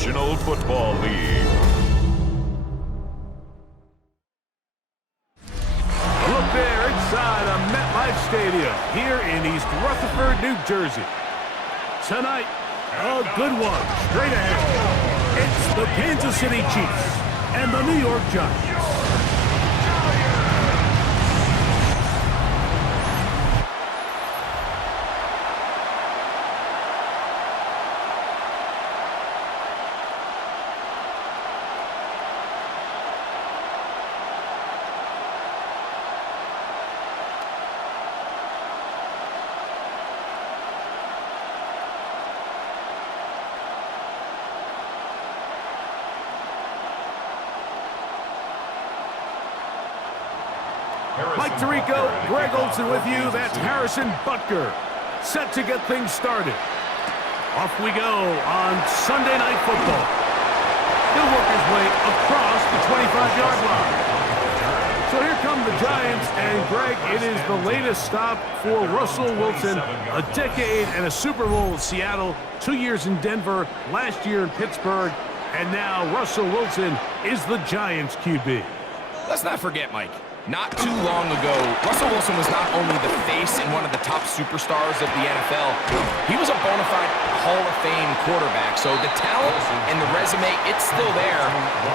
National Football League. Look there inside a MetLife Stadium here in East Rutherford, New Jersey. Tonight, a good one straight ahead. It's the Kansas City Chiefs and the New York Giants. Mike Tirico, Greg Olson with you. That's Harrison Butker, set to get things started. Off we go on Sunday Night Football. He'll work his way across the 25-yard line. So here come the Giants, and Greg, it is the latest stop for Russell Wilson. A decade and a Super Bowl in Seattle, 2 years in Denver, last year in Pittsburgh, and now Russell Wilson is the Giants QB. Let's not forget, Mike, not too long ago, Russell Wilson was not only the face and one of the top superstars of the NFL, he was a bona fide Hall of Fame quarterback. So the talent and the resume, it's still there.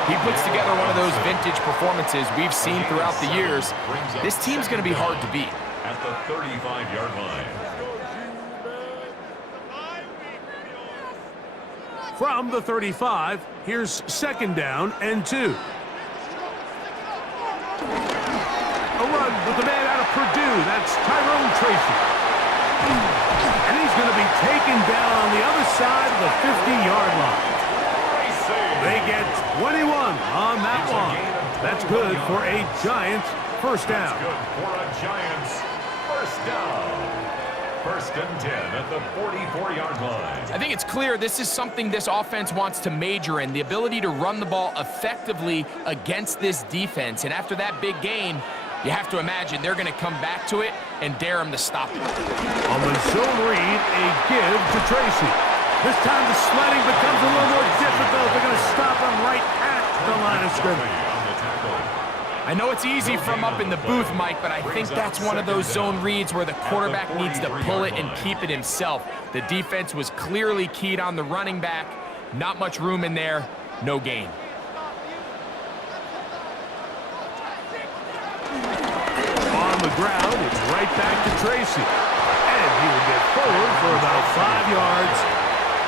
He puts together one of those vintage performances we've seen throughout the years. This team's going to be hard to beat. At the 35-yard line. From the 35, here's 2nd down and 2. A run with the man out of Purdue. That's Tyrone Tracy. And he's going to be taken down on the other side of the 50-yard line. They get 21 on that one. That's good for a Giants first down. Good for a Giants first down. 1st and 10 at the 44-yard line. I think it's clear this is something this offense wants to major in, the ability to run the ball effectively against this defense. And after that big gain, you have to imagine they're going to come back to it and dare him to stop it. On the zone read, a give to Tracy. This time the sledding becomes a little more difficult. They're going to stop him right at the line of scrimmage. I know it's easy from up in the booth, Mike, but I think that's one of those zone reads where the quarterback needs to pull it and keep it himself. The defense was clearly keyed on the running back. Not much room in there. No gain. On the ground, it's right back to Tracy. And he will get forward for about 5 yards.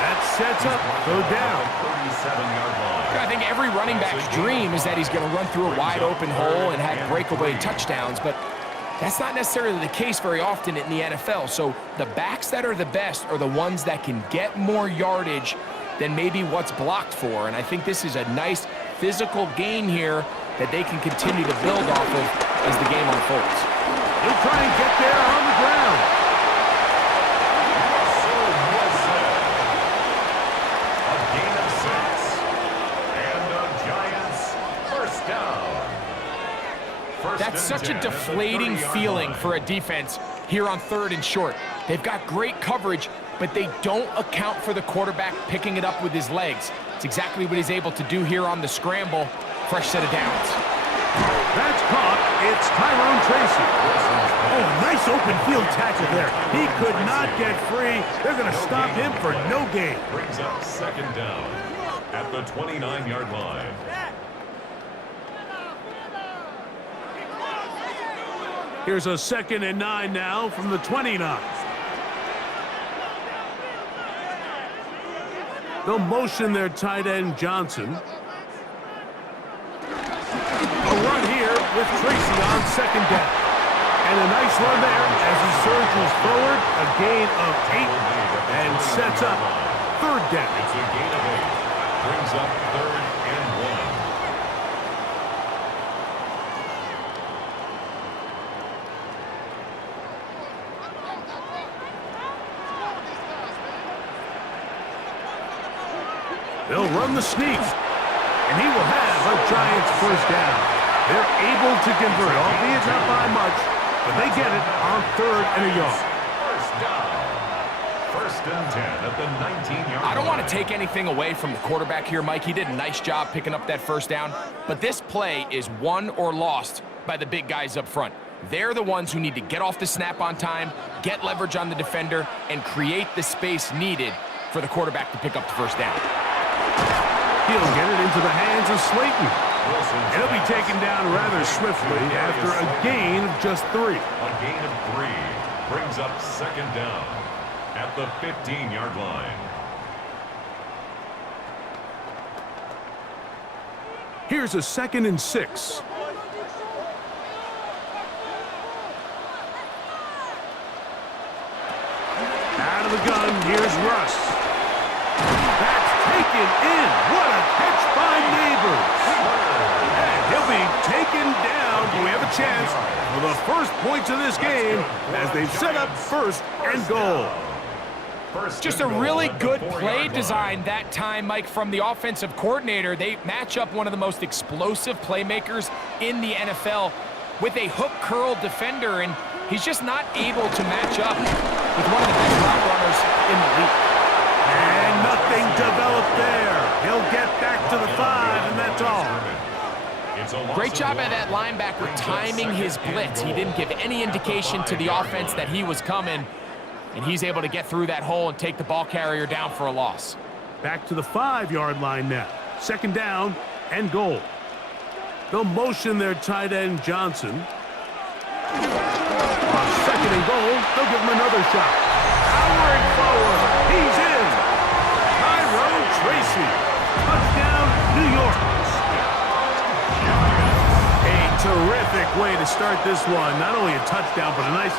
That sets up third down. 37-yard line. I think every running back's dream is that he's going to run through a wide open hole and have breakaway touchdowns, but that's not necessarily the case very often in the NFL. So the backs that are the best are the ones that can get more yardage than maybe what's blocked for. And I think this is a nice physical gain here that they can continue to build off of as the game unfolds. He'll try and get there on the ground. That's such a deflating feeling for a defense here on 3rd and short. They've got great coverage, but they don't account for the quarterback picking it up with his legs. It's exactly what he's able to do here on the scramble. Fresh set of downs. That's caught. It's Tyrone Tracy. Oh, nice open field tackle there. He could not get free. They're going to stop him for no gain. Brings up 2nd down at the 29-yard line. Here's a 2nd and 9 now from the 29. They'll motion their tight end Johnson. A run here with Tracy on 2nd down. And a nice run there as he surges forward. A gain of 8 and sets up 3rd down. It's a gain of 8. Brings up 3rd and 1. They'll run the sneak, and he will have a Giants first down. They're able to convert, albeit not by much, but they get it on 3rd and a yard. First down. First and 10 at the 19-yard line. I don't want to take anything away from the quarterback here, Mike. He did a nice job picking up that first down. But this play is won or lost by the big guys up front. They're the ones who need to get off the snap on time, get leverage on the defender, and create the space needed for the quarterback to pick up the first down. He'll get it into the hands of Slayton. And he'll be taken down rather swiftly after a gain of just 3. A gain of 3 brings up second down at the 15-yard line. Here's a 2nd and 6. Out of the gun, here's Russ. That's taken in. What a catch by Neighbors. And he'll be taken down. We have a chance for the first points of this game as they've set up first and goal. Just a really good play design that time, Mike, from the offensive coordinator. They match up one of the most explosive playmakers in the NFL with a hook curl defender, and he's just not able to match up with one of the best route runners in the league. And nothing developed there. He'll get back to the 5, and that's all. Great job by that linebacker timing his blitz. He didn't give any indication to the offense that he was coming, and he's able to get through that hole and take the ball carrier down for a loss. Back to the 5-yard line now. Second down and goal. They'll motion their tight end Johnson. On second and goal, they'll give him another shot. Powering forward. He's in. Tyrone Tracy. Touchdown, New York. A terrific way to start this one. Not only a touchdown, but a nice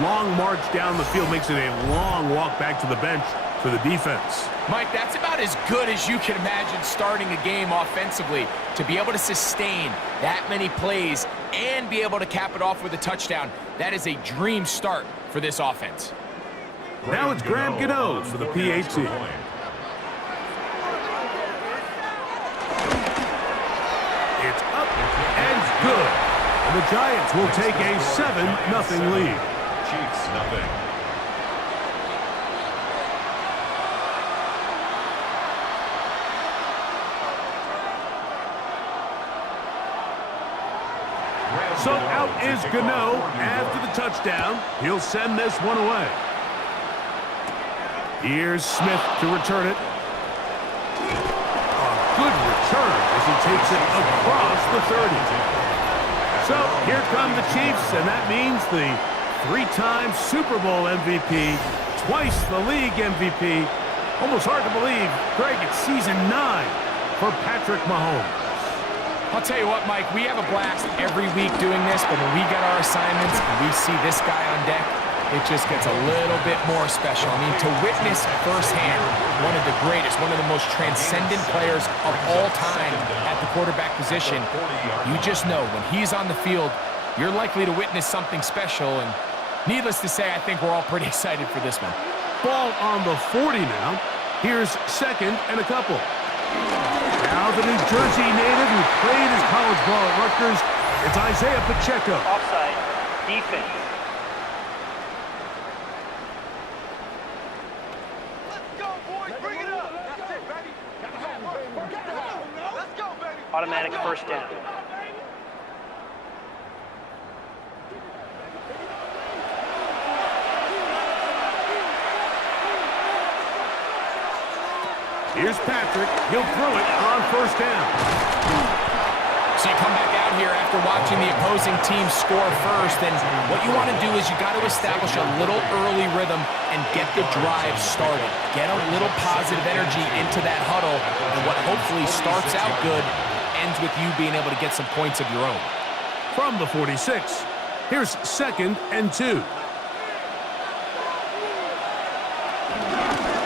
long march down the field. Makes it a long walk back to the bench for the defense. Mike, that's about as good as you can imagine starting a game offensively. To be able to sustain that many plays and be able to cap it off with a touchdown, that is a dream start for this offense. Now it's Graham Gano for the PAT. It's up and good. And the Giants will take a 7-0 lead. Chiefs nothing. So out is Gano after the touchdown. He'll send this one away. Here's Smith to return it. A good return as he takes it across the 30. So here come the Chiefs, and that means the 3-time Super Bowl MVP, twice the league MVP. Almost hard to believe, Greg, it's season 9 for Patrick Mahomes. I'll tell you what, Mike, we have a blast every week doing this, but when we get our assignments and we see this guy on deck, it just gets a little bit more special. I mean, to witness firsthand one of the greatest, one of the most transcendent players of all time at the quarterback position, you just know when he's on the field, you're likely to witness something special, and needless to say, I think we're all pretty excited for this one. Ball on the 40 now. Here's second and a couple. Now the New Jersey native who played his college ball at Rutgers, it's Isaiah Pacheco. Offside. Defense. Let's go, boys. Bring it up. That's it, baby. Let's go, baby. Automatic first down. Here's Patrick. He'll throw it on first down. So you come back out here after watching the opposing team score first, and what you want to do is you got to establish a little early rhythm and get the drive started. Get a little positive energy into that huddle, and what hopefully starts out good ends with you being able to get some points of your own. From the 46, here's second and 2.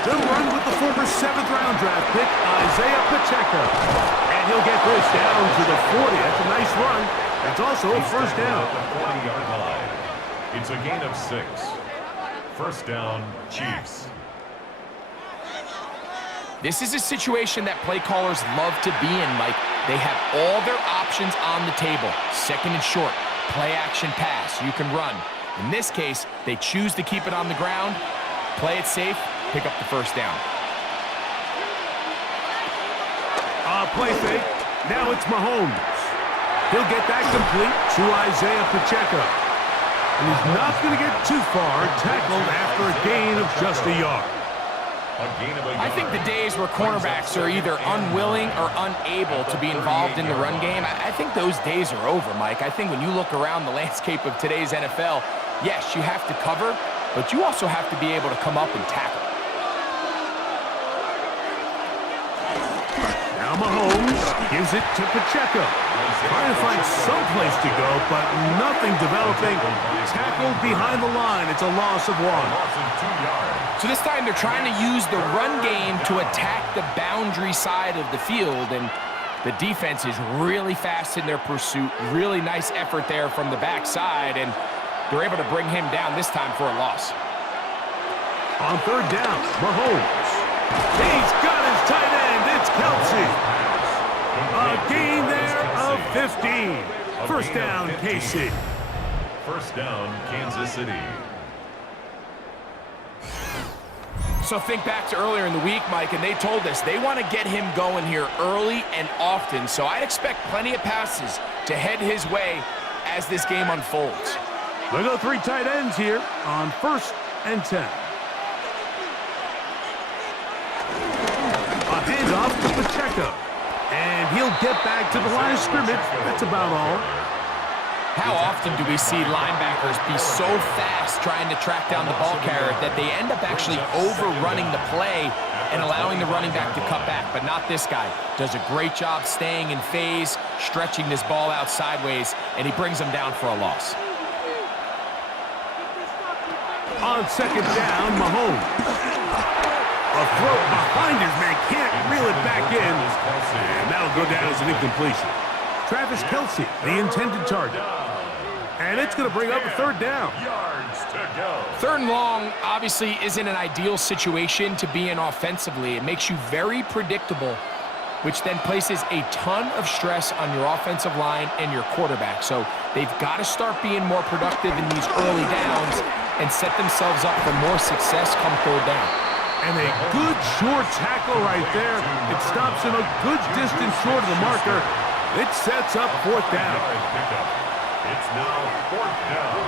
They'll run with the former 7th-round draft pick, Isaiah Pacheco. And he'll get this down to the 40. That's a nice run. That's also a first down. At the 40-yard line. It's a gain of 6. First down, Chiefs. This is a situation that play callers love to be in, Mike. They have all their options on the table. Second and short, play action pass. You can run. In this case, they choose to keep it on the ground, play it safe, pick up the first down. Play fake. Now it's Mahomes. He'll get that complete to Isaiah Pacheco. And he's not going to get too far, tackled after a gain of just a yard. I think the days where cornerbacks are either unwilling or unable to be involved in the run game, I think those days are over, Mike. I think when you look around the landscape of today's NFL, yes, you have to cover, but you also have to be able to come up and tackle. Now Mahomes gives it to Pacheco. Trying to find some place to go, but nothing developing. Tackled behind the line. It's a loss of 1. So this time they're trying to use the run game to attack the boundary side of the field, and the defense is really fast in their pursuit. Really nice effort there from the backside, and they're able to bring him down this time for a loss. On third down, Mahomes. He's got his tight end. It's Kelsey. A gain there of 15. First down, KC. First down, Kansas City. So think back to earlier in the week, Mike, and they told us they want to get him going here early and often. So I'd expect plenty of passes to head his way as this game unfolds. They'll go 3 tight ends here on 1st and 10. A handoff to Pacheco. And he'll get back to the line of scrimmage. That's about all. How often do we see linebackers be so fast trying to track down the ball carrier that they end up actually overrunning the play and allowing the running back to cut back? But not this guy. Does a great job staying in phase, stretching this ball out sideways, and he brings him down for a loss. On second down, Mahomes. A throw behind his man, can't reel it back in. And that'll go down as an incompletion. Travis Kelsey, the intended target. And it's going to bring up a third down. Yards to go. Third and long obviously isn't an ideal situation to be in offensively. It makes you very predictable, which then places a ton of stress on your offensive line and your quarterback. So they've got to start being more productive in these early downs and set themselves up for more success come third down. And a good short tackle right there. It stops him a good distance short of the marker. It sets up 4th down. It's now 4th down.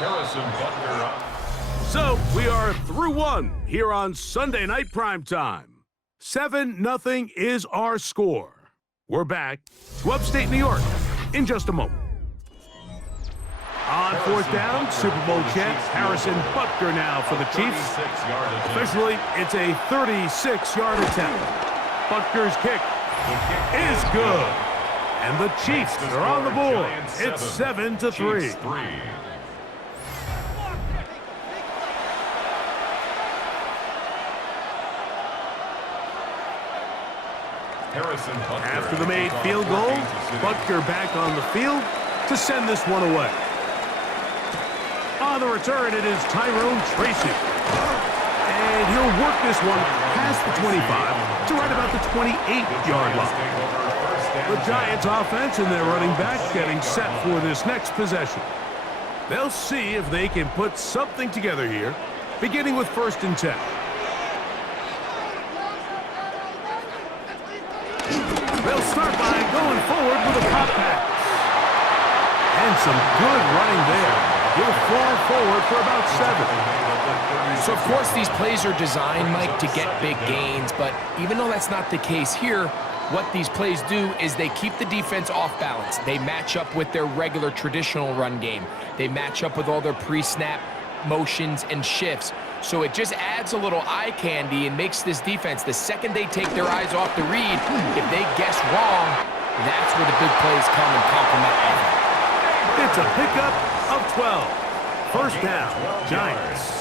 Harrison Butker up. So we are through 1 here on Sunday Night Primetime. 7-0 is our score. We're back to upstate New York in just a moment. On 4th down, Super Bowl champ Harrison Butker now for the Chiefs. Officially, it's a 36-yard attempt. Butker's kick is good. And the Chiefs are on the board. It's 7-3. After the made field goal, Butker back on the field to send this one away. On the return, it is Tyrone Tracy. And he'll work this one past the 25 to right about the 28-yard line. The Giants offense and their running back getting set for this next possession. They'll see if they can put something together here, beginning with 1st and 10. They'll start by going forward with a pop pass. And some good running there. He'll fall forward for about 7. So, of course, these plays are designed, Mike, to get big gains. But even though that's not the case here, what these plays do is they keep the defense off balance. They match up with their regular traditional run game. They match up with all their pre-snap motions and shifts. So it just adds a little eye candy and makes this defense, the second they take their eyes off the read, if they guess wrong, that's where the big plays come and complement effort. It's a pickup of 12. First down, Giants.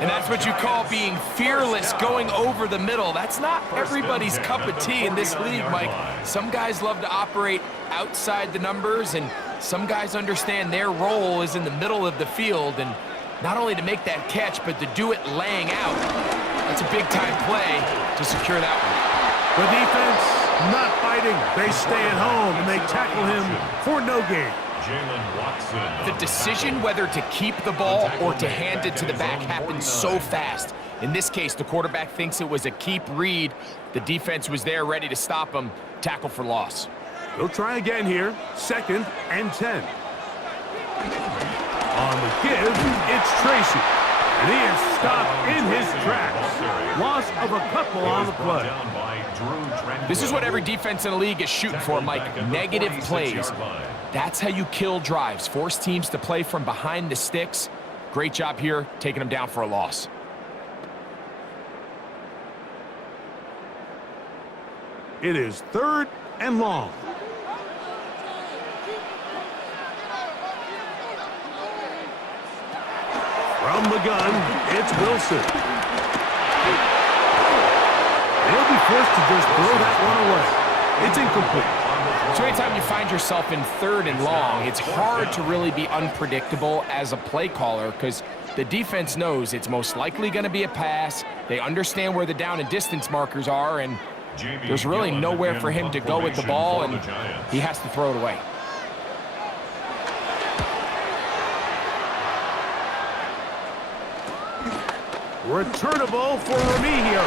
And that's what you call being fearless, going over the middle. That's not everybody's cup of tea in this league, Mike. Some guys love to operate outside the numbers, and some guys understand their role is in the middle of the field, and not only to make that catch, but to do it laying out. That's a big-time play to secure that one. The defense not fighting. They stay at home, and they tackle him for no gain. Jalen Watson. The decision whether to keep the ball or to hand it to the back happens so fast. In this case, the quarterback thinks it was a keep read. The defense was there ready to stop him. Tackle for loss. They'll try again here. 2nd and 10. On the give, it's Tracy. And he is stopped in his tracks. Loss of a couple on the play. This is what every defense in the league is shooting for, Mike. Negative plays. That's how you kill drives. Force teams to play from behind the sticks. Great job here, taking them down for a loss. It is 3rd and long. From the gun, it's Wilson. They'll be forced to just throw that one away. It's incomplete. So anytime you find yourself in 3rd and long, it's hard to really be unpredictable as a play caller because the defense knows it's most likely going to be a pass. They understand where the down and distance markers are, and there's really nowhere for him to go with the ball, and he has to throw it away. Returnable for Remigio.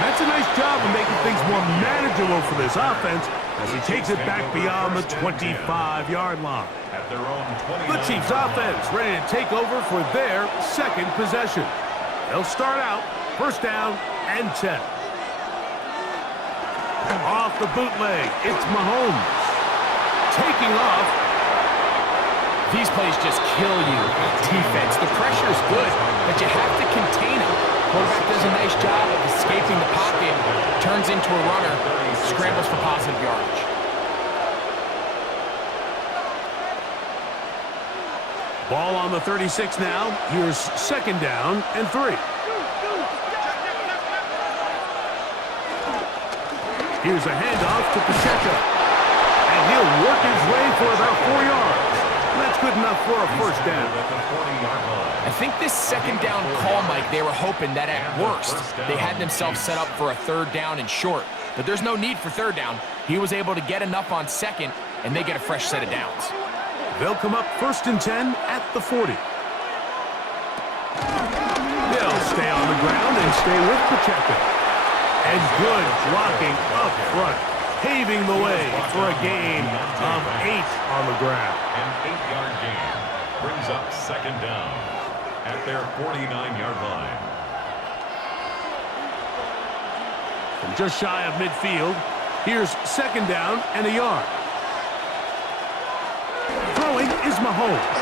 That's a nice job of making things more manageable for this offense as he takes it back beyond the 25-yard line. The Chiefs offense ready to take over for their 2nd possession. They'll start out 1st down and 10. Off the bootleg, it's Mahomes. Taking off. These plays just kill you. Defense, the pressure's good, but you have to contain them. Quarterback does a nice job of escaping the pocket, turns into a runner, scrambles for positive yardage. Ball on the 36 now. Here's 2nd down and 3. Here's a handoff to Pacheco. And he'll work his way for about 4 yards. That's good enough for a 1st down. I think this 2nd down call, Mike, they were hoping that at worst they had themselves set up for a 3rd down and short. But there's no need for 3rd down. He was able to get enough on 2nd, and they get a fresh set of downs. They'll come up 1st and 10 at the 40. They'll stay on the ground and stay with Pacheco. And good blocking up front, paving the way for a gain of 8 on the ground. An 8-yard gain brings up 2nd down at their 49-yard line. From just shy of midfield, here's 2nd down and a yard. Throwing is Mahomes.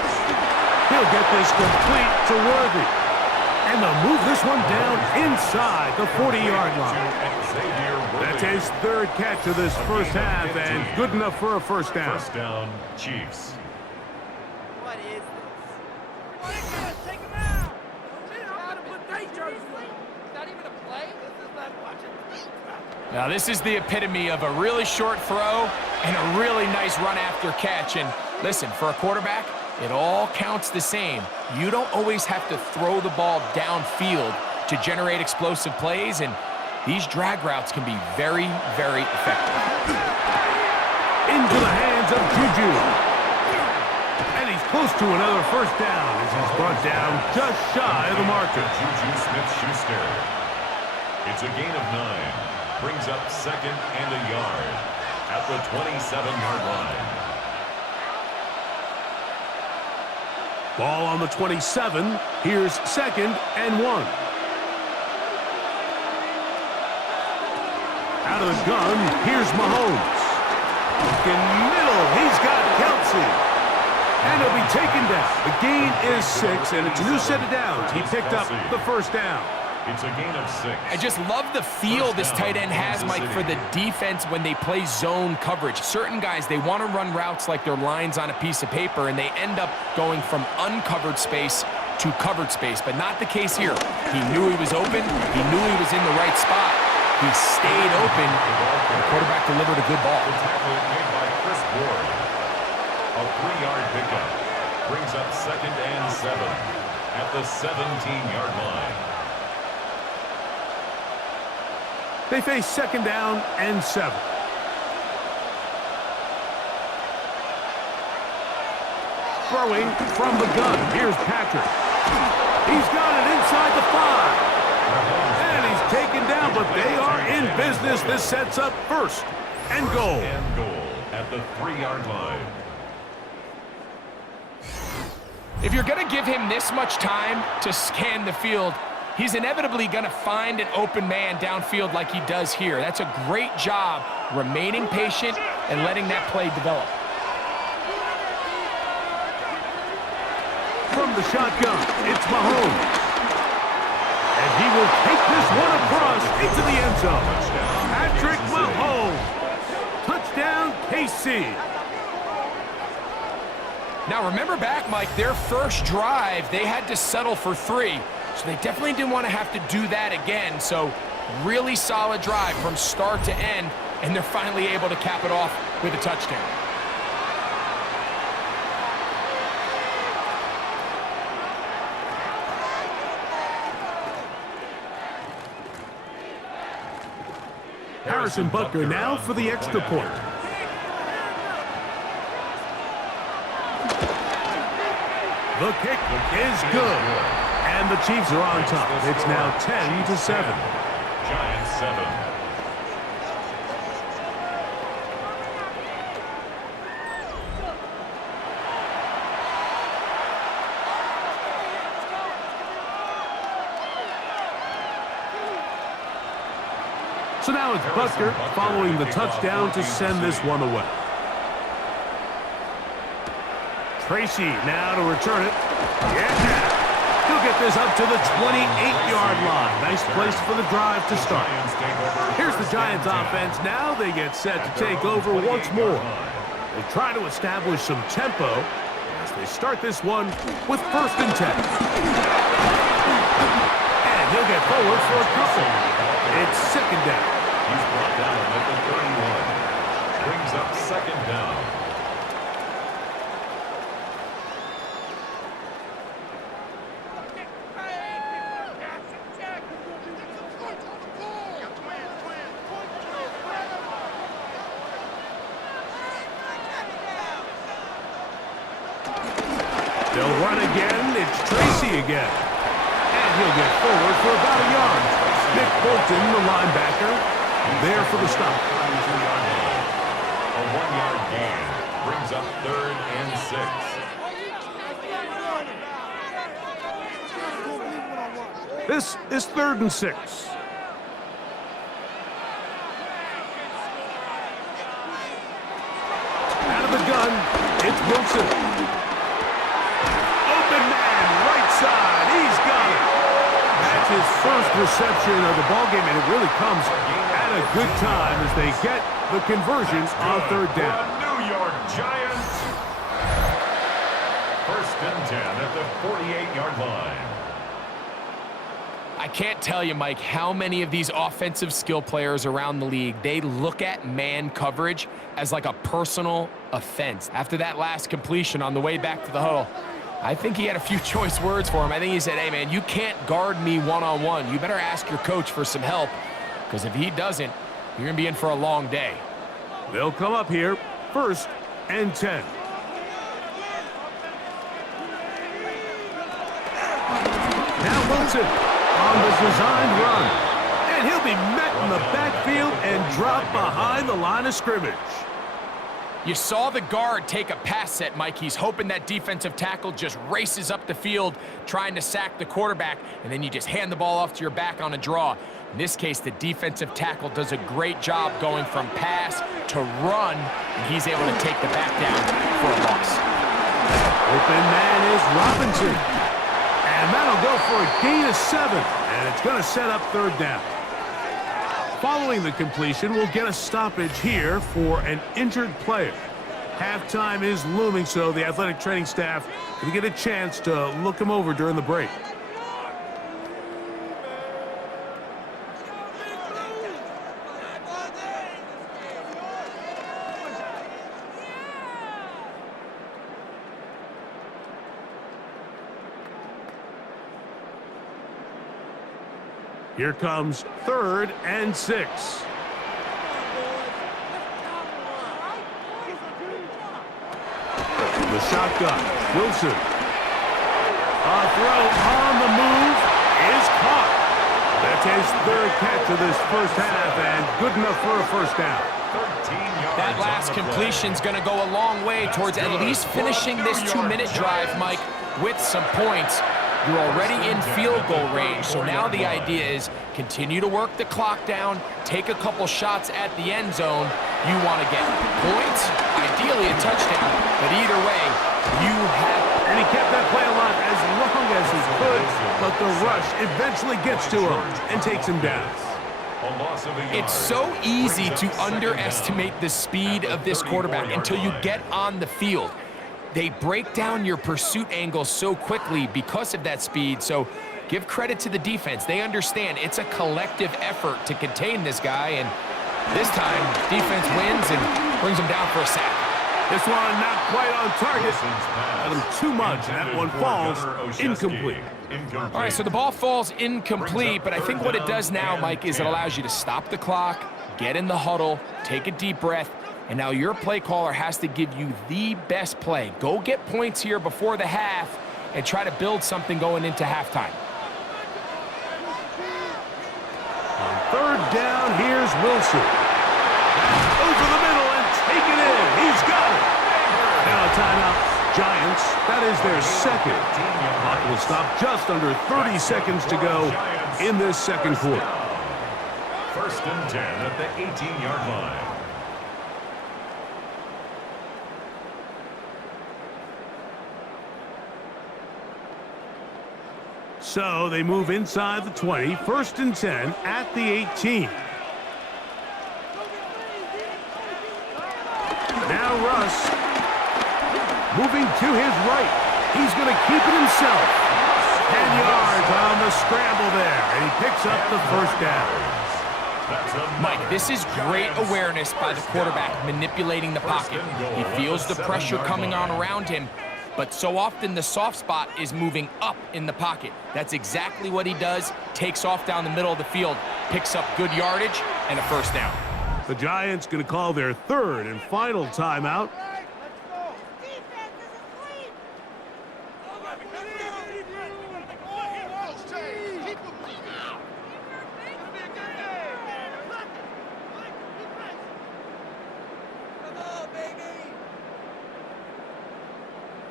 He'll get this complete to Worthy. And they'll move this one down inside the 40-yard line. That's his 3rd catch of this 1st half, and good enough for a 1st down. 1st down, Chiefs. What is this? Take him out! Not even a play? This is not watching. Now this is the epitome of a really short throw and a really nice run after catch. And listen, for a quarterback, it all counts the same. You don't always have to throw the ball downfield to generate explosive plays, and these drag routes can be very, very effective. Into the hands of Juju. And he's close to another 1st down as he's brought down just shy of the marker. Juju Smith-Schuster. It's a gain of 9. Brings up 2nd and a yard at the 27-yard line. Ball on the 27. Here's 2nd and 1. Out of the gun, here's Mahomes. In middle, he's got Kelsey. And he'll be taken down. The gain is 6, and it's a new set of downs. He picked up the 1st down. It's a gain of 6. I just love the feel this tight end has, Mike, for the defense when they play zone coverage. Certain guys, they want to run routes like they're lines on a piece of paper, and they end up going from uncovered space to covered space, but not the case here. He knew he was open. He knew he was in the right spot. He stayed open. The quarterback delivered a good ball. The tackle made by Chris Ward. A 3-yard pickup brings up 2nd and 7 at the 17-yard line. They face 2nd down and 7. throwing from the gun. Here's Patrick. He's got it inside the 5. And he's taken down, but they are in business. This sets up first and goal. And goal at the 3-yard line. If you're going to give him this much time to scan the field, he's inevitably going to find an open man downfield like he does here. That's a great job remaining patient and letting that play develop. From the shotgun, it's Mahomes. And he will take this one across into the end zone. Patrick Mahomes. Touchdown, KC. Now remember back, Mike, their first drive, they had to settle for 3. So they definitely didn't want to have to do that again. So really solid drive from start to end, and they're finally able to cap it off with a touchdown. Harrison Butker now for the extra point. The kick is good. And the Chiefs are on top. It's now 10-7. Giants 7. So now it's Butker following the touchdown to send this one away. Tracy now to return it. Yeah! He'll get this up to the 28-yard line. Nice place for the drive to start. Here's the Giants offense. Now they get set to take over once more. They try to establish some tempo as they start this one with 1st and 10. And he'll get forward for a couple. It's 2nd down. He's brought down at the 31. Brings up 2nd down. They'll run again. It's Tracy again. And he'll get forward for about a yard. Nick Bolton, the linebacker, there for the stop. A 1-yard gain brings up 3rd and 6. This is 3rd and 6. Out of the gun, it's Wilson. His first reception of the ballgame, and it really comes at a good time as they get the conversion on 3rd down. New York Giants. 1st and 10 at the 48-yard line. I can't tell you, Mike, how many of these offensive skill players around the league, they look at man coverage as like a personal offense. After that last completion on the way back to the huddle, I think he had a few choice words for him. I think he said, hey, man, you can't guard me one-on-one. You better ask your coach for some help, because if he doesn't, you're going to be in for a long day. They'll come up here, 1st and 10. Now Wilson on the designed run. And he'll be met in the backfield and dropped behind the line of scrimmage. You saw the guard take a pass set, Mike. He's hoping that defensive tackle just races up the field trying to sack the quarterback, and then you just hand the ball off to your back on a draw. In this case, the defensive tackle does a great job going from pass to run, and he's able to take the back down for a loss. Open man is Robinson. And that'll go for a gain of 7, and it's going to set up 3rd down. Following the completion, we'll get a stoppage here for an injured player. Halftime is looming, so the athletic training staff will get a chance to look him over during the break. Here comes 3rd and 6. from the shotgun. Wilson. A throw on the move is caught. That's his third catch of this first half, and good enough for a first down. That last completion's going to go a long way towards at least finishing this 2-minute drive, Mike, with some points. You're already in field goal range, so now the idea is continue to work the clock down, take a couple shots at the end zone. You want to get points, ideally a touchdown, but either way, you have... And he kept that play alive as long as he could, but the rush eventually gets to him and takes him down. It's so easy to underestimate the speed of this quarterback until you get on the field. They break down your pursuit angles so quickly because of that speed, so give credit to the defense. They understand it's a collective effort to contain this guy, and this time, defense wins and brings him down for a sack. This one not quite on target. Got him too much, and that one falls incomplete. All right, so the ball falls incomplete, but I think what it does now, Mike, is it allows you to stop the clock, get in the huddle, take a deep breath, and now your play caller has to give you the best play. Go get points here before the half and try to build something going into halftime. On third down, here's Wilson. Over the middle and take it in. He's got it. Now a timeout. Giants, that is their second. Clock will stop just under 30 seconds to go in this second quarter. 1st and 10 at the 18-yard line. So they move inside the 20, 1st and 10 at the 18. Now Russ moving to his right. He's going to keep it himself. 10 yards on the scramble there, and he picks up the first down. Mike, this is great awareness by the quarterback manipulating the pocket. He feels the pressure coming on around him, but so often the soft spot is moving up in the pocket. That's exactly what he does. Takes off down the middle of the field, picks up good yardage, and a first down. The Giants going to call their third and final timeout.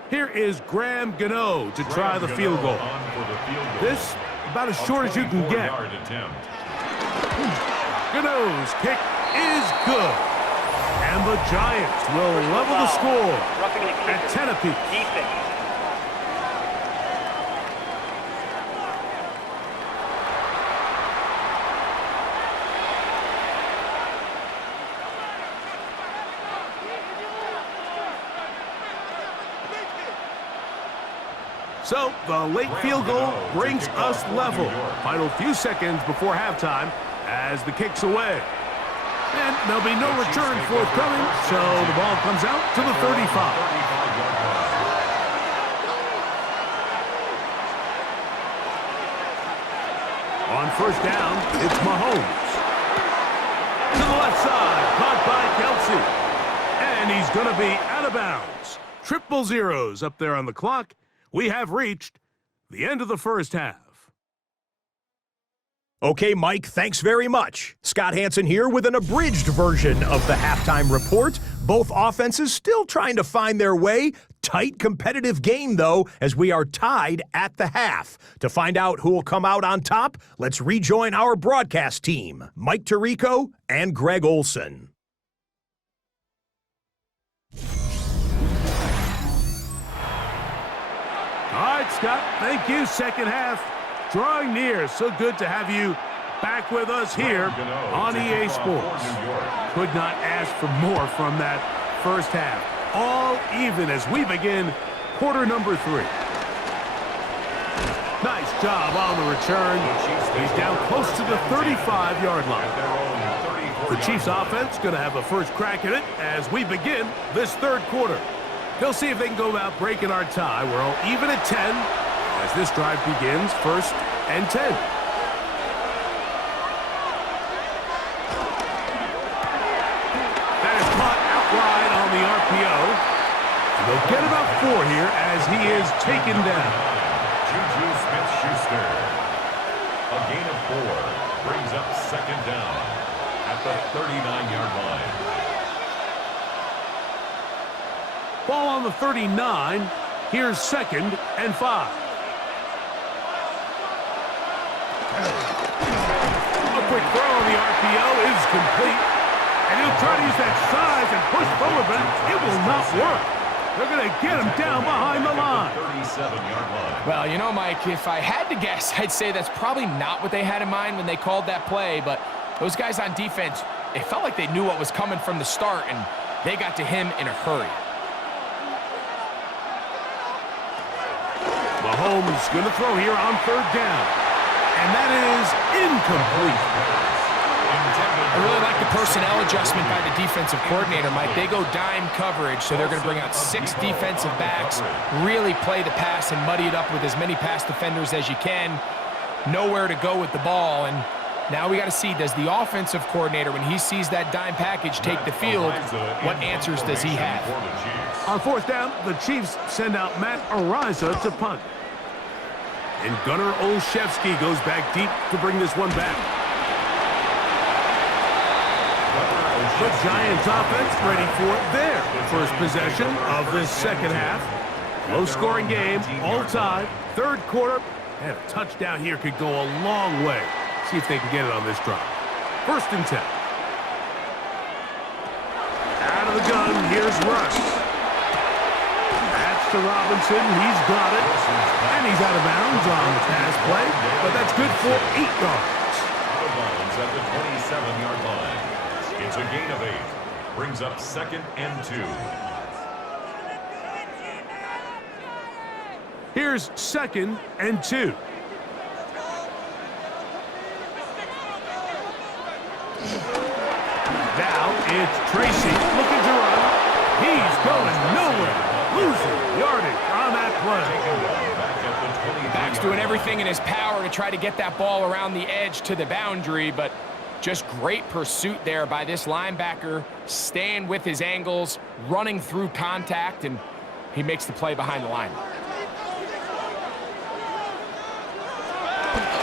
Here is Graham Gano to try the field goal. This about as short as you can get. Gano's kick is good. And the Giants will level the score at 10 apiece. So the late field goal brings us level. Final few seconds before halftime as the kick's away. And there'll be no return forthcoming, so the ball comes out to the 35. On first down, it's Mahomes. To the left side, caught by Kelsey. And he's going to be out of bounds. Triple zeros up there on the clock. We have reached the end of the first half. Okay, Mike, thanks very much. Scott Hansen here with an abridged version of the halftime report. Both offenses still trying to find their way. Tight competitive game, though, as we are tied at the half. To find out who will come out on top, let's rejoin our broadcast team, Mike Tirico and Greg Olson. All right, Scott, thank you. Second half drawing near. So good to have you back with us here on EA Sports. Could not ask for more from that first half. All even as we begin quarter number 3. Nice job on the return. He's down close to the 35-yard line. The Chiefs offense going to have a first crack at it as we begin this third quarter. They'll see if they can go about breaking our tie. We're all even at 10 as this drive begins, 1st and 10. That is caught out wide on the RPO. And They'll get about 4 here as he is taken down. Juju Smith-Schuster. A gain of 4 brings up second down at the 39-yard line. Ball on the 39. Here's 2nd and 5. A quick throw on the RPO is complete. And he'll try to use that size and push forward, but it will not work. They're going to get him down behind the line. 37-yard line. Well, you know, Mike, if I had to guess, I'd say that's probably not what they had in mind when they called that play, but those guys on defense, it felt like they knew what was coming from the start, and they got to him in a hurry. Mahomes going to throw here on 3rd down. And that is incomplete. I really like the personnel adjustment by the defensive coordinator, Mike. They go dime coverage, so they're going to bring out 6 defensive backs, really play the pass and muddy it up with as many pass defenders as you can. Nowhere to go with the ball, and now we got to see, does the offensive coordinator, when he sees that dime package take the field, what answers does he have? On 4th down, the Chiefs send out Matt Ariza to punt. And Gunnar Olszewski goes back deep to bring this one back. The Giants offense ready for their first possession of this second half. Low-scoring game, all tied, 3rd quarter, and a touchdown here could go a long way. See if they can get it on this drive. 1st and 10. Out of the gun, here's Russ. That's to Robinson, he's got it. And he's out of bounds on the pass play, but that's good for 8 yards. Out of bounds at the 27-yard line. It's a gain of 8. Brings up 2nd and 2. Here's 2nd and 2. Now it's Tracy looking to run. He's going nowhere. Losing yardage on that play. Back's doing everything in his power to try to get that ball around the edge to the boundary, but just great pursuit there by this linebacker, staying with his angles, running through contact, and he makes the play behind the line.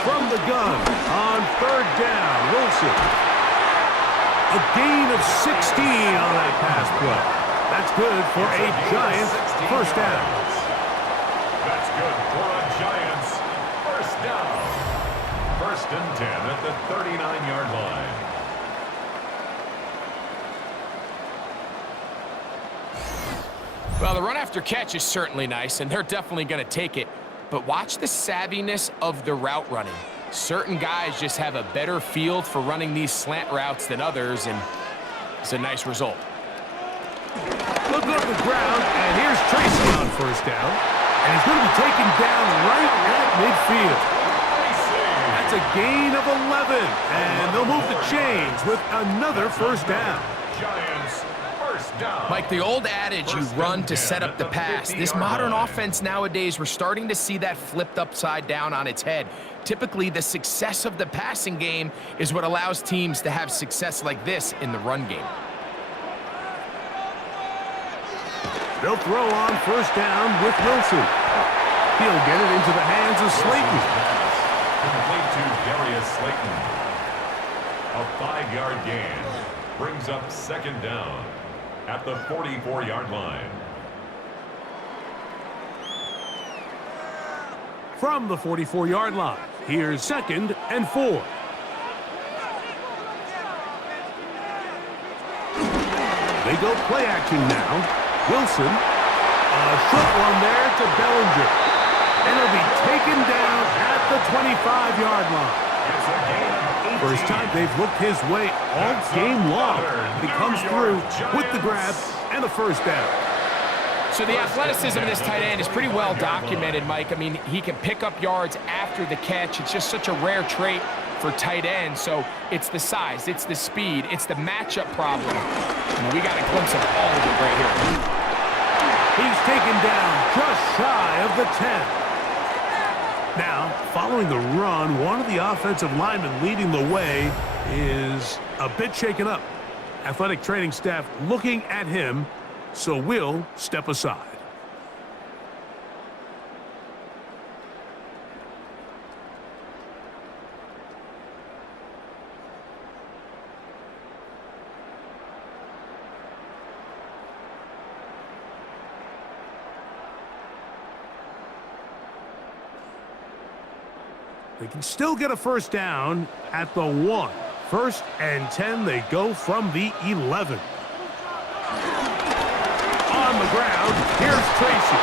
From the gun on 3rd down, Wilson. A gain of 16 on that pass play. That's good for a Giants first down. That's good for a Giants first down. 1st and 10 at the 39-yard line. Well, the run after catch is certainly nice, and they're definitely going to take it. But watch the savviness of the route running. Certain guys just have a better field for running these slant routes than others, and it's a nice result. Look up the ground, and here's Tracy on 1st down. And he's going to be taken down right at midfield. That's a gain of 11, and they'll move the chains with another 1st down. Giants first down. Mike, the old adage, you run to set up the pass. This modern offense nowadays, we're starting to see that flipped upside down on its head. Typically, the success of the passing game is what allows teams to have success like this in the run game. They'll throw on 1st down with Wilson. He'll get it into the hands of Slayton. Complete to Darius Slayton. A 5-yard gain brings up 2nd down at the 44-yard line. From the 44-yard line, here's 2nd and 4. They go play action now. Wilson, a short one there to Bellinger. And he'll be taken down at the 25-yard line. First time they've looked his way all game long. He comes through with the grab and the 1st down. So the athleticism of this tight end is pretty well documented, Mike. I mean, he can pick up yards after the catch. It's just such a rare trait for tight ends. So it's the size, it's the speed, it's the matchup problem. And we got a glimpse of all of it right here. He's taken down just shy of the 10. Now, following the run, one of the offensive linemen leading the way is a bit shaken up. Athletic training staff looking at him, so we'll step aside. They can still get a first down at the 1. 1st and 10, they go from the 11. On the ground, here's Tracy.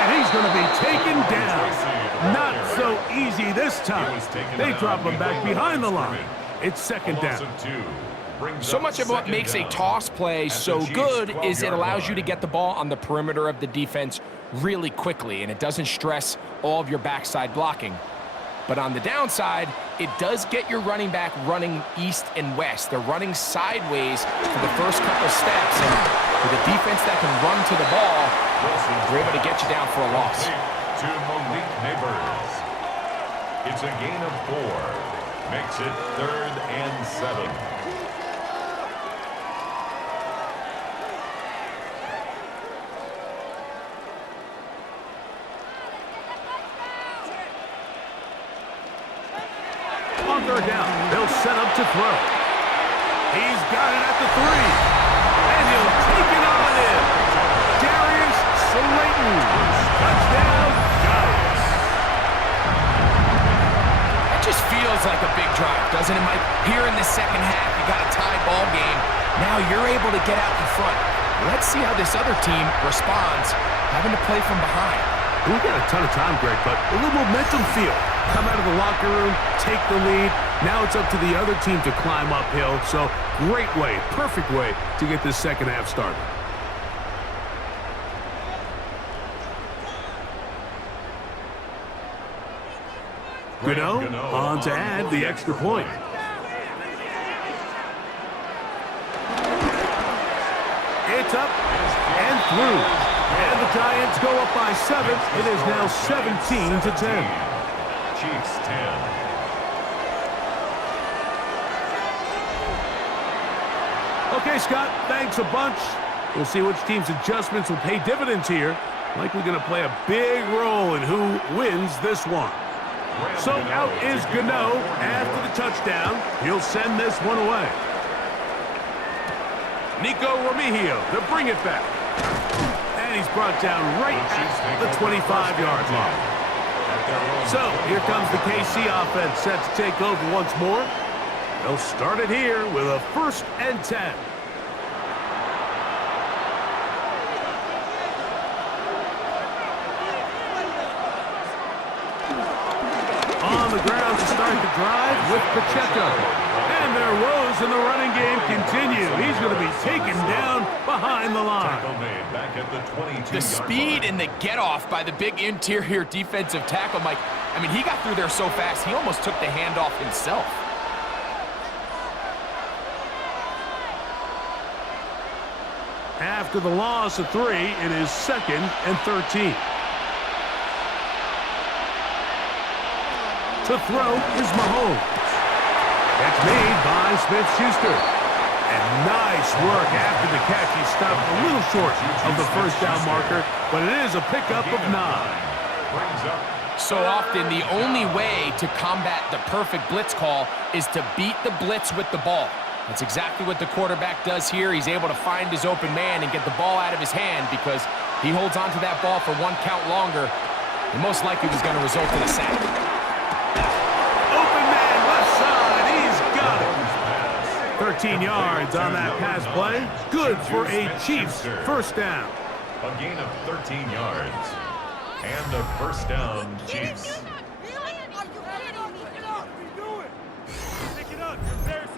And he's going to be taken down. Not so easy this time. They drop him back behind the line. It's 2nd down. So much of what makes a toss play so good is it allows you to get the ball on the perimeter of the defense really quickly, and it doesn't stress all of your backside blocking. But on the downside, it does get your running back running east and west. They're running sideways for the first couple steps, and with a defense that can run to the ball, they're able to get you down for a loss. To Malik Neighbors. It's a gain of 4. Makes it 3rd and 7. On 3rd down, they'll set up to throw. He's got it at the 3. And he'll take it on in. Darius Slayton. Touchdown, Giants. That just feels like a big drive, doesn't it, Mike? Here in the second half, you got a tie ball game. Now you're able to get out in front. Let's see how this other team responds, having to play from behind. We've got a ton of time, Greg, but a little momentum feel. Come out of the locker room, take the lead. Now it's up to the other team to climb uphill. So great way, perfect way to get this second half started. Gano on to add the extra point. It's up and through. And the Giants go up by 7. It is now 17 to 10. Chiefs 10. Okay, Scott, thanks a bunch. We'll see which team's adjustments will pay dividends here. Likely going to play a big role in who wins this one. So out is Gano after the touchdown. He'll send this one away. Nico Remigio to bring it back. And he's brought down right at the 25-yard line. So here comes the KC offense set to take over once more. They'll start it here with a 1st and 10. On the ground to start the drive with Pacheco. And their woes in the running game continue. He's going to be taken down behind the line. The speed and the get-off by the big interior defensive tackle, Mike. I mean, he got through there so fast, he almost took the handoff himself. After the loss of 3, it is 2nd and 13. To throw is Mahomes. That's made by Smith-Schuster. And nice work after the catch. He stopped a little short of the first down marker, but it is a pickup of 9. So often, the only way to combat the perfect blitz call is to beat the blitz with the ball. That's exactly what the quarterback does here. He's able to find his open man and get the ball out of his hand because he holds onto that ball for 1 count longer. And most likely was going to result in a sack. Open man, left side. He's got it. 13 yards on that pass play. Good for a Chiefs first down. A gain of 13 yards. And a first down, Chiefs.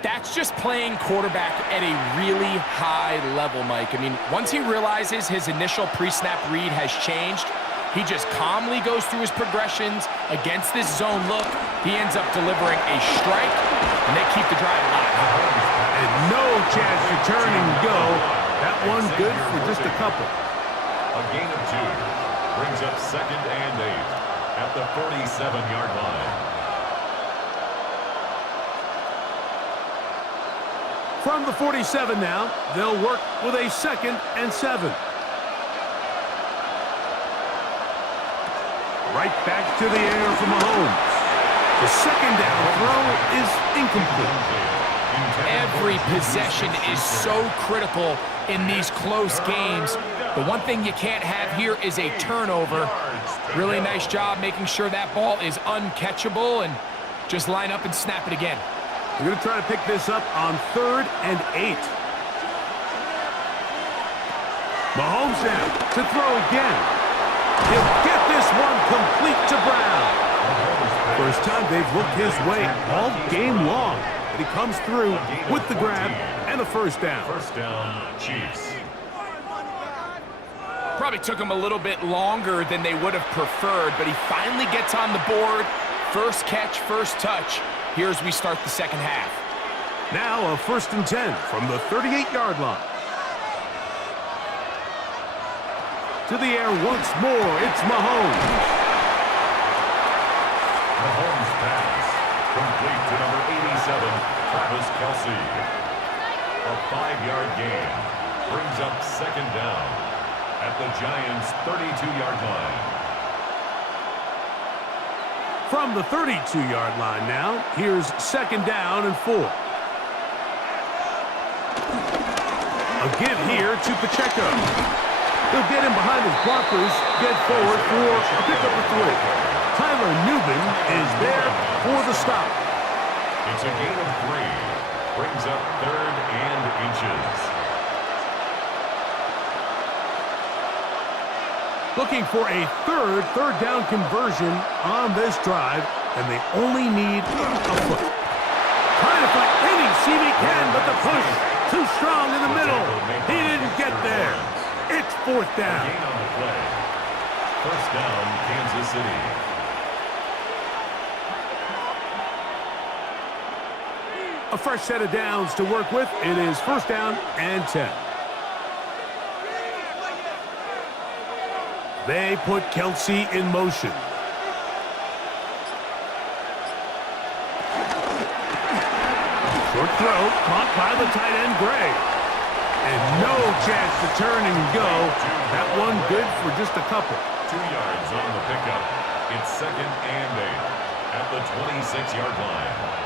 That's just playing quarterback at a really high level, Mike. I mean, once he realizes his initial pre-snap read has changed, he just calmly goes through his progressions against this zone look. He ends up delivering a strike, and they keep the drive alive. And no chance to turn and go. That one good for just a couple. A gain of 2 brings up 2nd and 8 at the 47-yard line. From the 47 now, they'll work with a 2nd and 7. Right back to the air for Mahomes. The second down throw is incomplete. Every possession is so critical in these close games. The one thing you can't have here is a turnover. Really nice job making sure that ball is uncatchable, and just line up and snap it again. We're going to try to pick this up on 3rd and 8. Mahomes now to throw again. He'll get this one complete to Brown. First time they've looked his way all game long. But he comes through with the grab and a first down. First down, Chiefs. Probably took him a little bit longer than they would have preferred, but he finally gets on the board. First catch, first touch. Here as we start the second half. Now a 1st and 10 from the 38-yard line. To the air once more, it's Mahomes. Mahomes pass. Complete to number 87, Travis Kelce. A 5-yard gain. Brings up second down at the Giants' 32-yard line. From the 32-yard line now, here's 2nd down and 4. A give here to Pacheco. He'll get in behind his blockers, get forward for a pickup of 3. Tyler Newman is there for the stop. It's a gain of 3. Brings up 3rd and inches. Looking for a third down conversion on this drive, and they only need a foot. Trying to find any seam he can, but the push too strong in the middle. He didn't get there. It's 4th down. Gain on the play. First down, Kansas City. A fresh set of downs to work with. It is 1st down and 10. They put Kelce in motion. Short throw, caught by the tight end, Gray. And no chance to turn and go. That one good for just a couple. 2 yards on the pickup. It's 2nd and 8 at the 26-yard line.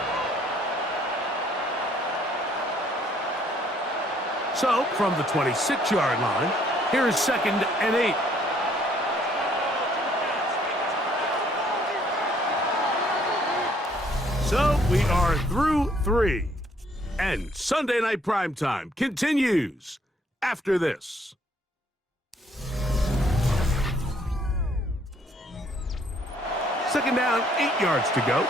So, from the 26-yard line, here is 2nd and 8. So, we are through 3. And Sunday Night Primetime continues after this. Second down, 8 yards to go.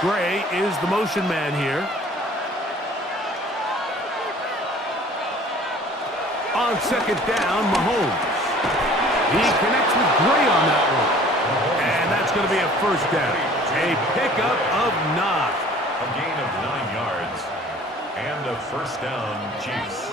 Gray is the motion man here. On 2nd down, Mahomes. He connects with Gray on that one. And that's going to be a first down. A pickup of 9. A gain of 9 yards. And a first down, Chiefs.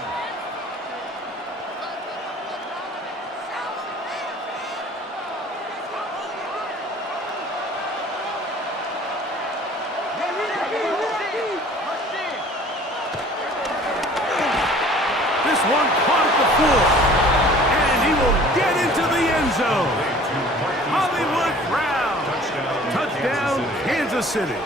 This one caught at the 4. And he will get into the end zone. Hollywood Brown. Touchdown, Kansas City.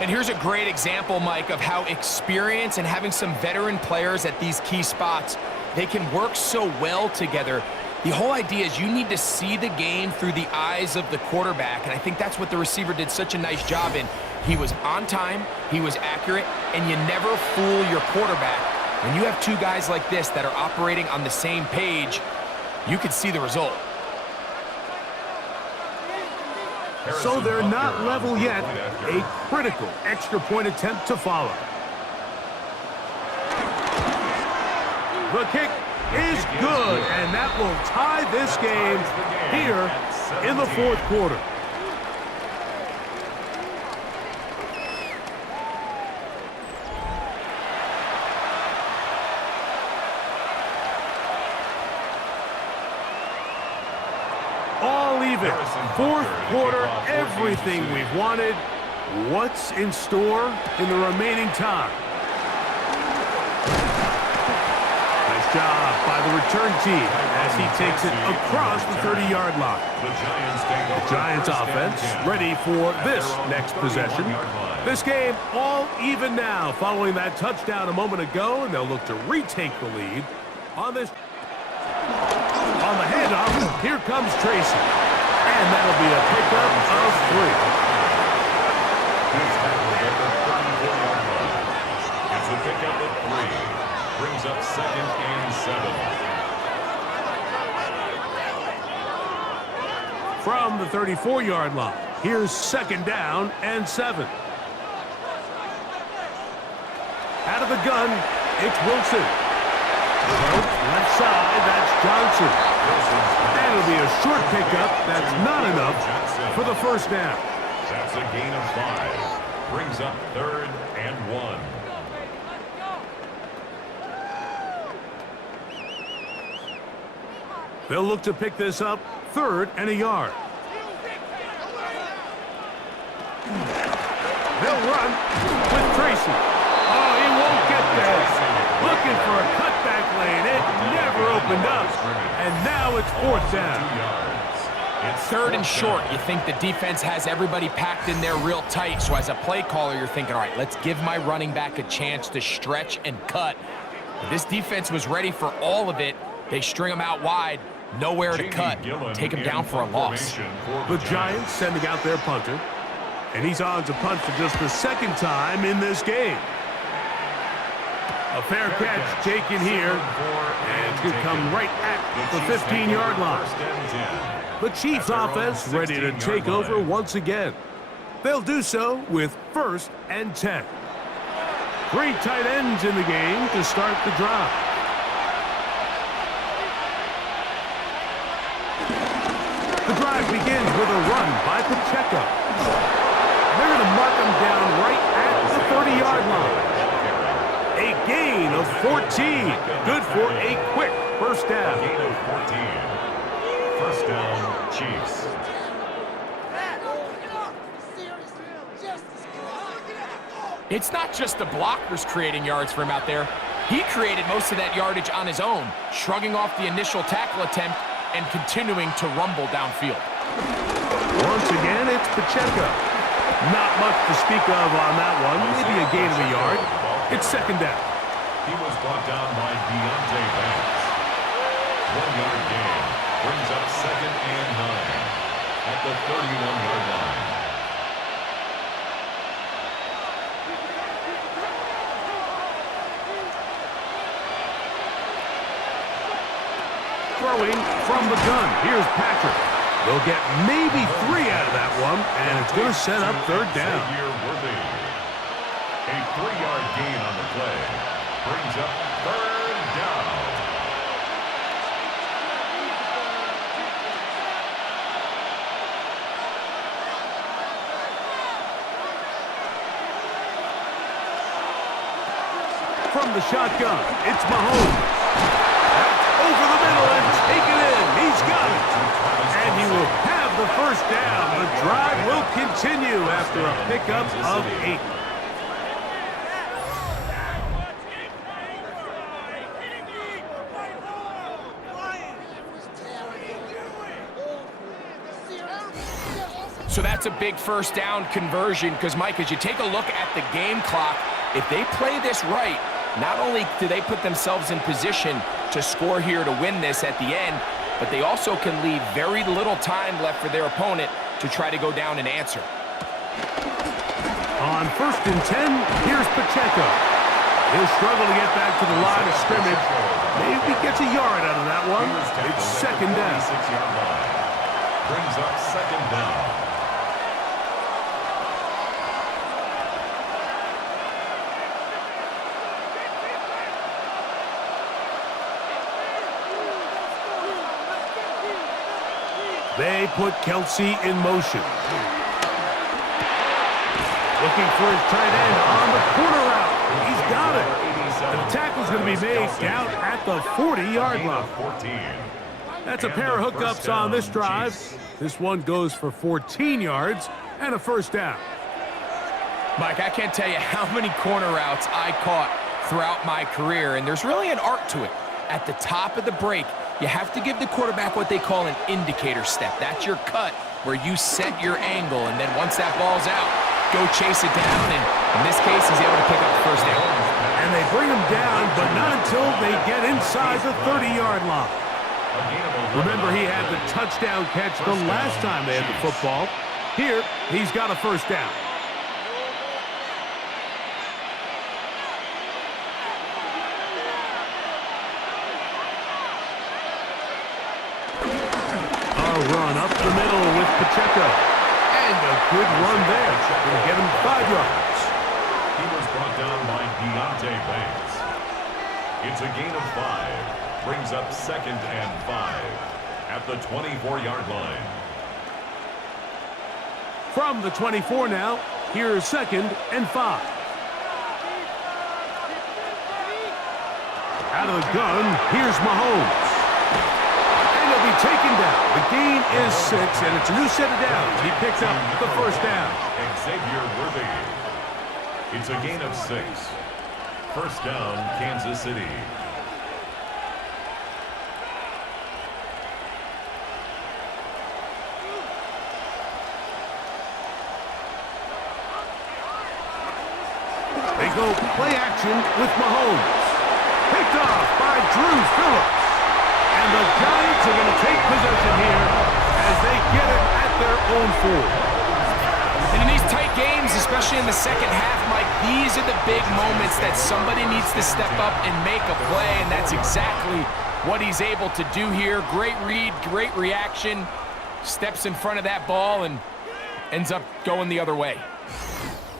And here's a great example, Mike, of how experience and having some veteran players at these key spots, they can work so well together. The whole idea is you need to see the game through the eyes of the quarterback, and I think that's what the receiver did such a nice job in. He was on time, he was accurate, and you never fool your quarterback. When you have two guys like this that are operating on the same page, you can see the result. So they're not level yet. A critical extra point attempt to follow. The kick is good, and that will tie this game here in the 4th quarter. All even. 4th quarter, everything we've wanted. What's in store in the remaining time? Nice job by the return team as he takes it across the 30-yard line. The Giants offense ready for this next possession. This game all even now following that touchdown a moment ago, and they'll look to retake the lead on this. On the handoff, here comes Tracy. And that'll be a pickup of 3. It's a pickup of 3. Brings up 2nd and 7. From the 34-yard line, here's 2nd down and 7. Out of the gun, it's Wilson. Left side, that's Johnson. And it'll be a short pickup. That's not enough for the first down. That's a gain of 5. Brings up 3rd and 1. They'll look to pick this up 3rd and a yard. They'll run with Tracy. Oh, he won't get there. Looking for a cutback lane. It never opened up. And now it's 4th down. It's 3rd and short. You think the defense has everybody packed in there real tight. So as a play caller, you're thinking, all right, let's give my running back a chance to stretch and cut. But this defense was ready for all of it. They string them out wide. Nowhere to cut. Take him down for a loss. The Giants sending out their punter. And he's on to punt for just the 2nd time in this game. A fair catch taken here. And it's going to come right at the 15-yard line. The Chiefs offense ready to take over once again. They'll do so with 1st and 10. 3 tight ends in the game to start the drive. The drive begins with a run by Pacheco. They're going to mark him down right at the 30-yard line. A gain of 14. Good for a quick first down. Gain of 14. First down, Chiefs. It's not just the blockers creating yards for him out there. He created most of that yardage on his own, shrugging off the initial tackle attempt and continuing to rumble downfield. Once again, it's Pacheco. Not much to speak of on that one. Maybe a gain of a yard. It's 2nd down. He was brought down by Deontay Banks. 1-yard gain. Brings up 2nd and 9 at the 31-yard line. Throwing from the gun. Here's Patrick. They'll get maybe 3 out of that one, and it's going to set up 3rd down. A 3-yard gain on the play. Brings up 3rd down. From the shotgun, it's Mahomes. Over the middle and taken in. He's got it. And he will have the first down. The drive will continue after a pickup of 8. So that's a big first down conversion because, Mike, as you take a look at the game clock, if they play this right, not only do they put themselves in position to score here to win this at the end, but they also can leave very little time left for their opponent to try to go down and answer. On 1st and 10, here's Pacheco. He'll struggle to get back to the line of scrimmage. Maybe gets a yard out of that one. It's 2nd down. Brings up 2nd down. They put Kelsey in motion. Looking for his tight end on the corner route. He's got it. The tackle's going to be made down at the 40-yard line. That's a pair of hookups on this drive. This one goes for 14 yards and a first down. Mike, I can't tell you how many corner routes I caught throughout my career, and there's really an art to it. at the top of the break, you have to give the quarterback what they call an indicator step. That's your cut where you set your angle, and then once that ball's out, go chase it down, and in this case, he's able to pick up the first down. And they bring him down, but not until they get inside the 30-yard line. Remember, he had the touchdown catch the last time they had the football. Here, he's got a first down. A run up the middle with Pacheco. And a good run there. Will get him 5 yards. He was brought down by Deontay Banks. It's a gain of 5. Brings up 2nd and 5 at the 24-yard line. From the 24 now, here's 2nd and 5. Out of the gun, here's Mahomes. And he'll be taken down. The gain is 6, and it's a new set of downs. He picks up the first down. Xavier Worthy. It's a gain of 6. First down, Kansas City. They go play action with Mahomes. Picked off by Drew Phillips. And the Giants are going to take possession here as they get it at their own 4. And in these tight games, especially in the second half, Mike, these are the big moments that somebody needs to step up and make a play, and that's exactly what he's able to do here. Great read, great reaction, steps in front of that ball and ends up going the other way.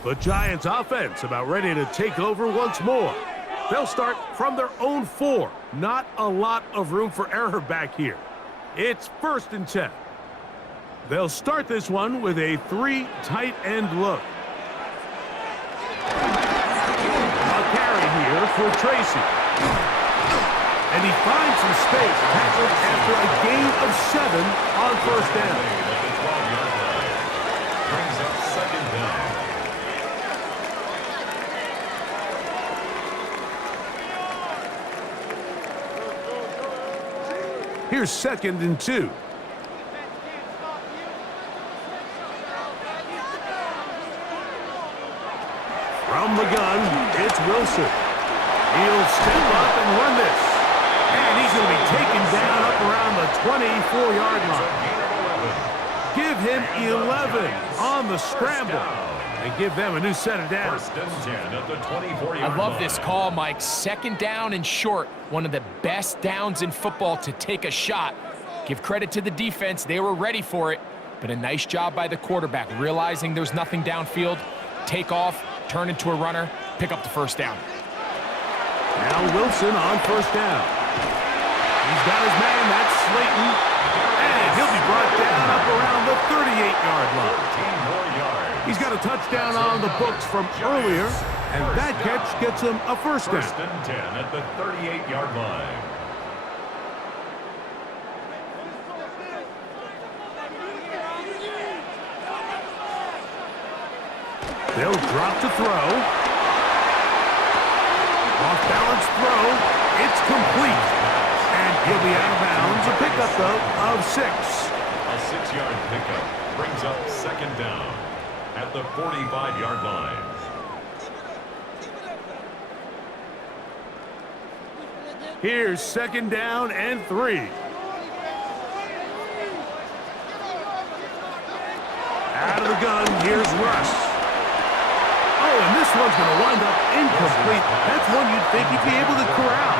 The Giants offense about ready to take over once more. They'll start from their own 4. Not a lot of room for error back here. It's 1st and 10. They'll start this one with a 3 tight end look. A carry here for Tracy. And he finds some space, tackled after a gain of 7 on first down. At the 12-yard line. Brings up 2nd down. Here's 2nd and 2. From the gun, it's Wilson. He'll step up and run this. And he's going to be taken down up around the 24-yard line. Give him 11 on the scramble. And give them a new set of downs. 1st and 10 at the 24-yard line. I love this call, Mike. 2nd down and short. One of the best downs in football to take a shot. Give credit to the defense. They were ready for it. But a nice job by the quarterback, realizing there's nothing downfield. Take off, turn into a runner, pick up the first down. Now Wilson on first down. He's got his man, that's Slayton. And he'll be brought down up around the 38-yard line. 14 more yards. He's got a touchdown on the books from earlier, and that catch gets him a first down. 1st and 10 at the 38-yard line. They'll drop to throw. Off-balance throw. It's complete. And he'll be out of bounds. A pickup, though, of 6. A 6-yard pickup brings up 2nd down at the 45-yard line. Here's 2nd down and 3. Out of the gun, here's Russ. Oh, and this one's going to wind up incomplete. That's one you'd think he'd be able to corral.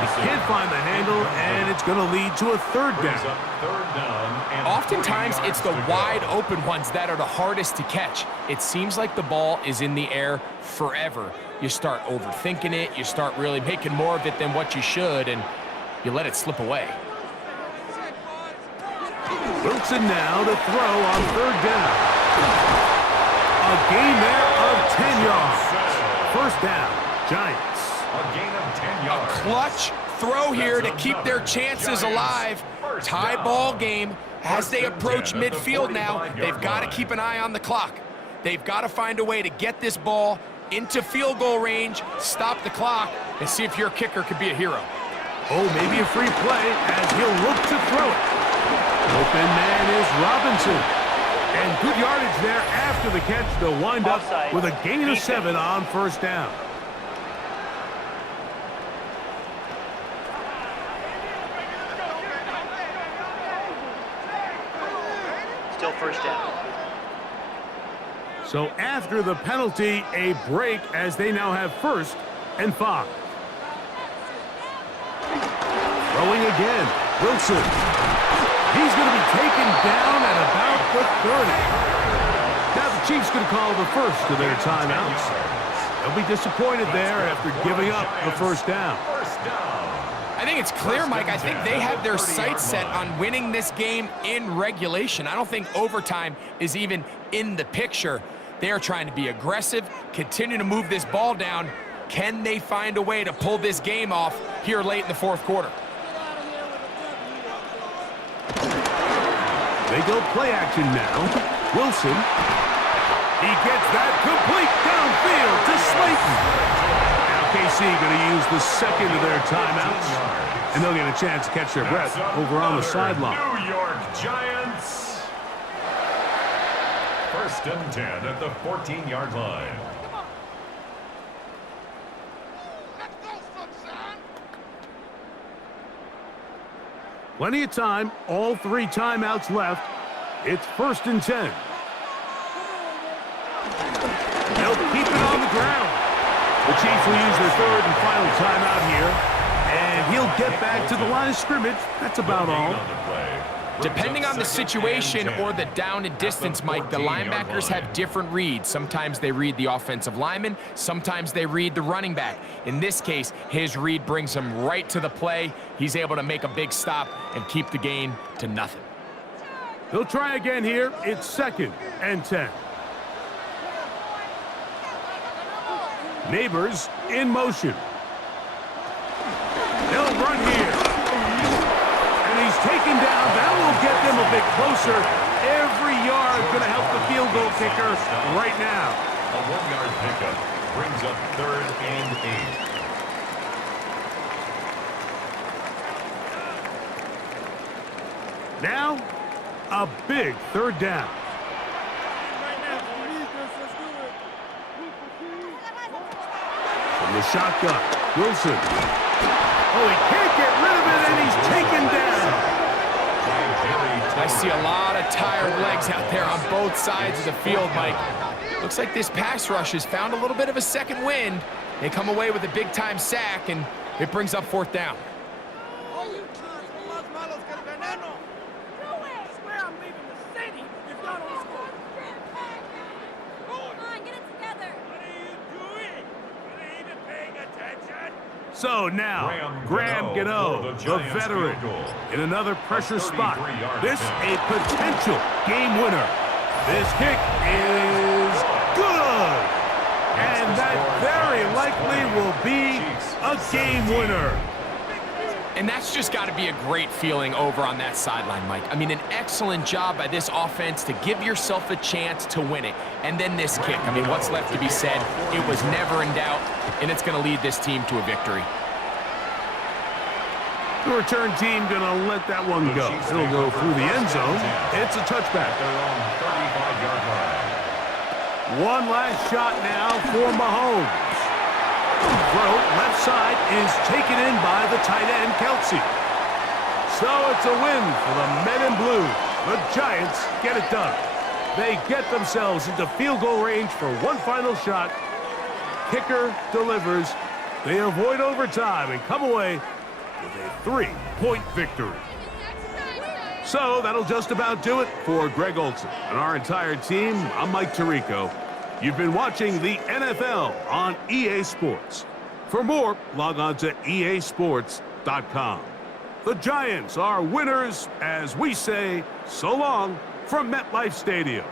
He can't find the handle, and it's going to lead to a 3rd down. Oftentimes, it's the wide open ones that are the hardest to catch. It seems like the ball is in the air forever. You start overthinking it. You start really making more of it than what you should, and you let it slip away. Wilson now to throw on 3rd down. A gain there of 10 yards. First down, Giants. A gain of 10 yards. A clutch throw here to keep their chances alive. Tie ball game as they approach midfield now. They've got to keep an eye on the clock. They've got to find a way to get this ball into field goal range, stop the clock, and see if your kicker could be a hero. Oh, maybe a free play as he'll look to throw it. Open man is Robinson. And good yardage there after the catch. They'll wind up with a gain of 7 on first down. Still first down. So after the penalty, a break as they now have 1st and 5. Throwing again, Wilson. He's going to be taken down at about the 30. Now the Chiefs going to call the first of their timeouts. They'll be disappointed there after giving up the first down. I think it's clear, Mike. I think they have their sights set on winning this game in regulation. I don't think overtime is even in the picture. They are trying to be aggressive, continue to move this ball down. Can they find a way to pull this game off here late in the 4th quarter? They go play action now. Wilson. He gets that complete downfield to Slayton. Now KC going to use the second of their timeouts, and they'll get a chance to catch their breath over on the sideline. New York Giants. 1st and 10 at the 14-yard line. Plenty of time, all 3 timeouts left. It's 1st and 10. They'll keep it on the ground. The Chiefs will use their 3rd and final timeout here, and he'll get back to the line of scrimmage. That's about all. Depending on the situation or the down and distance, Mike, the linebackers have different reads. Sometimes they read the offensive lineman, sometimes they read the running back. In this case, his read brings him right to the play. He's able to make a big stop and keep the gain to nothing. They'll try again here. It's 2nd and 10. Neighbors in motion. They'll run here. And he's taken down. That will get them a bit closer. Every yard going to help the field goal kicker right now. A 1-yard pickup brings up 3rd and 8. Now, a big 3rd down. From the shotgun, Wilson. Oh, he can't get rid of it, and he's taken down. I see a lot of tired legs out there on both sides of the field, Mike. Looks like this pass rush has found a little bit of a second wind. They come away with a big-time sack, and it brings up 4th down. So now, Graham Gano, the veteran, in another pressure spot. This a potential game winner. This kick is good. And that very likely will be a game winner. And that's just got to be a great feeling over on that sideline, Mike. I mean, an excellent job by this offense to give yourself a chance to win it. And then this kick. I mean, what's left to be said? It was never in doubt, and it's going to lead this team to a victory. The return team going to let that one go. It'll go through the end zone. It's a touchback. One last shot now for Mahomes. Throw left side is taken in by the tight end, Kelsey. So it's a win for the men in blue. The Giants get it done. They get themselves into field goal range for one final shot. Kicker delivers. They avoid overtime and come away with a 3-point victory. So that'll just about do it for Greg Olson and our entire team. I'm Mike Tirico. You've been watching the NFL on EA Sports. For more, log on to easports.com. The Giants are winners as we say so long from MetLife Stadium.